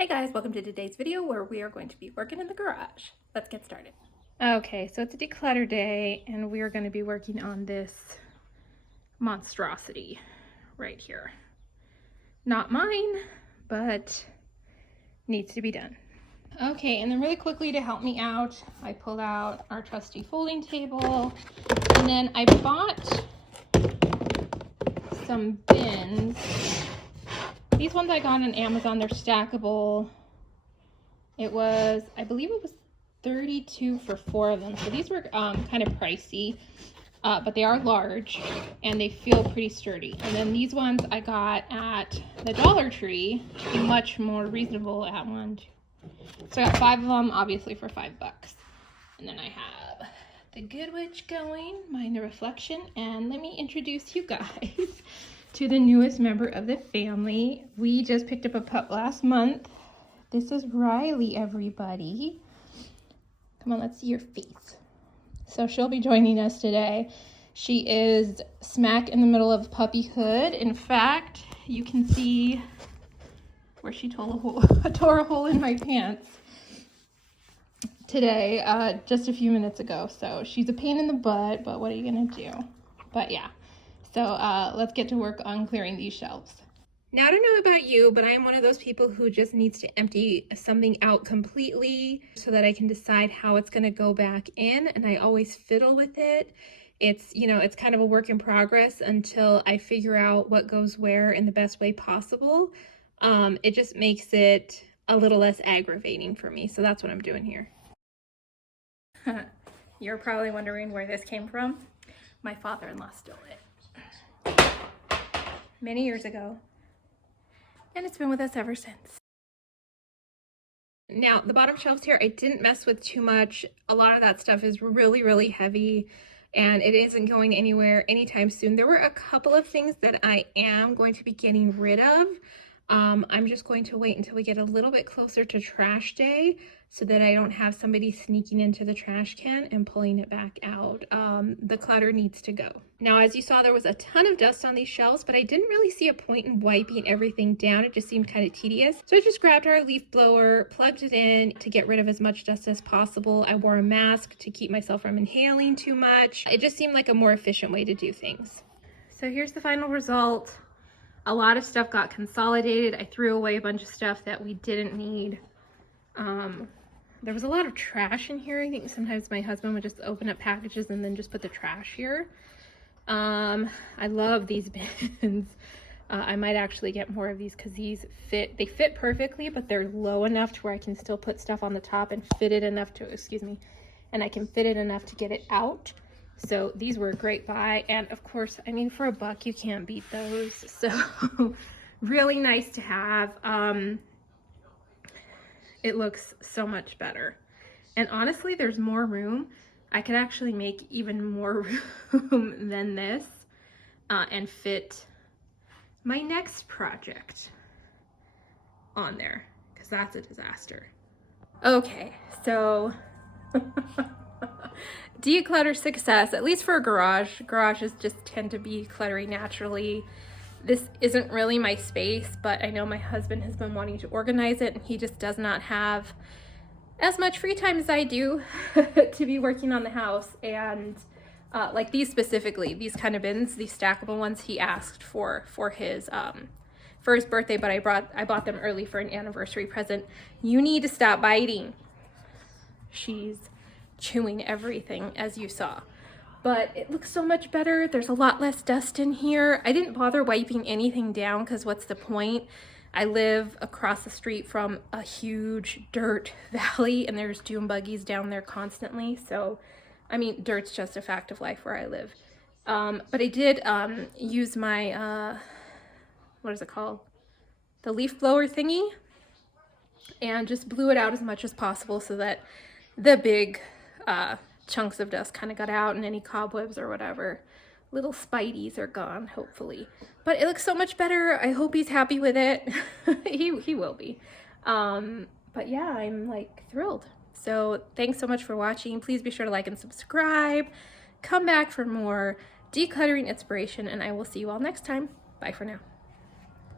Hey guys, welcome to today's video where we are going to be working in the garage. Let's get started. Okay, so it's a declutter day and we are going to be working on this monstrosity right here. Not mine, but needs to be done. Okay, and then really quickly to help me out, I pulled out our trusty folding table, and then I bought some bins. These ones I got on Amazon, they're stackable. It was, I believe it was $32 for 4 of them. So these were kind of pricey, but they are large and they feel pretty sturdy. And then these ones I got at the Dollar Tree, much more reasonable at one. So I got 5 of them, obviously for $5. And then I have the Good Witch going, Mind the Reflection, and let me introduce you guys to the newest member of the family. We just picked up a pup last month. This is Riley, everybody. Come on, let's see your face. So she'll be joining us today. She is smack in the middle of puppyhood. In fact, you can see where she tore a hole in my pants today, just a few minutes ago. So she's a pain in the butt, but what are you gonna do? But yeah, so let's get to work on clearing these shelves. Now, I don't know about you, but I am one of those people who just needs to empty something out completely so that I can decide how it's going to go back in, and I always fiddle with it. It's, you know, it's kind of a work in progress until I figure out what goes where in the best way possible. It just makes it a little less aggravating for me, so that's what I'm doing here. You're probably wondering where this came from. My father-in-law stole it many years ago, and it's been with us ever since. Now, the bottom shelves here, I didn't mess with too much. A lot of that stuff is really, really heavy, and it isn't going anywhere anytime soon. There were a couple of things that I am going to be getting rid of. I'm just going to wait until we get a little bit closer to trash day so that I don't have somebody sneaking into the trash can and pulling it back out. The clutter needs to go. Now, as you saw, there was a ton of dust on these shelves, but I didn't really see a point in wiping everything down. It just seemed kind of tedious. So I just grabbed our leaf blower, plugged it in to get rid of as much dust as possible. I wore a mask to keep myself from inhaling too much. It just seemed like a more efficient way to do things. So here's the final result. A lot of stuff got consolidated. I threw away a bunch of stuff that we didn't need. There was a lot of trash in here. I think sometimes my husband would just open up packages and then just put the trash here. I love these bins. I might actually get more of these because they fit perfectly, but they're low enough to where I can still put stuff on the top and fit it enough to, and I can fit it enough to get it out. So these were a great buy, and of course, I mean, for $1 you can't beat those. So really nice to have. It looks so much better, and honestly, there's more room. I could actually make even more room than this and fit my next project on there, because that's a disaster. Okay, so declutter success, at least for a garage. Garages just tend to be cluttery naturally. This isn't really my space, but I know my husband has been wanting to organize it, and he just does not have as much free time as I do to be working on the house. And like these specifically, these kind of bins, these stackable ones, he asked for his birthday, but I bought them early for an anniversary present. You need to stop biting. She's chewing everything, as you saw, but it looks so much better. There's a lot less dust in here. I didn't bother wiping anything down because what's the point? I live across the street from a huge dirt valley, and there's dune buggies down there constantly. So, I mean, dirt's just a fact of life where I live. But I did use my, what is it called? The leaf blower thingy, and just blew it out as much as possible so that the big chunks of dust kind of got out, and any cobwebs or whatever little spideys are gone, hopefully. But it looks so much better. I hope he's happy with it. he will be. But yeah, I'm like thrilled. So thanks so much for watching. Please be sure to like and subscribe. Come back for more decluttering inspiration, and I will see you all next time. Bye for now.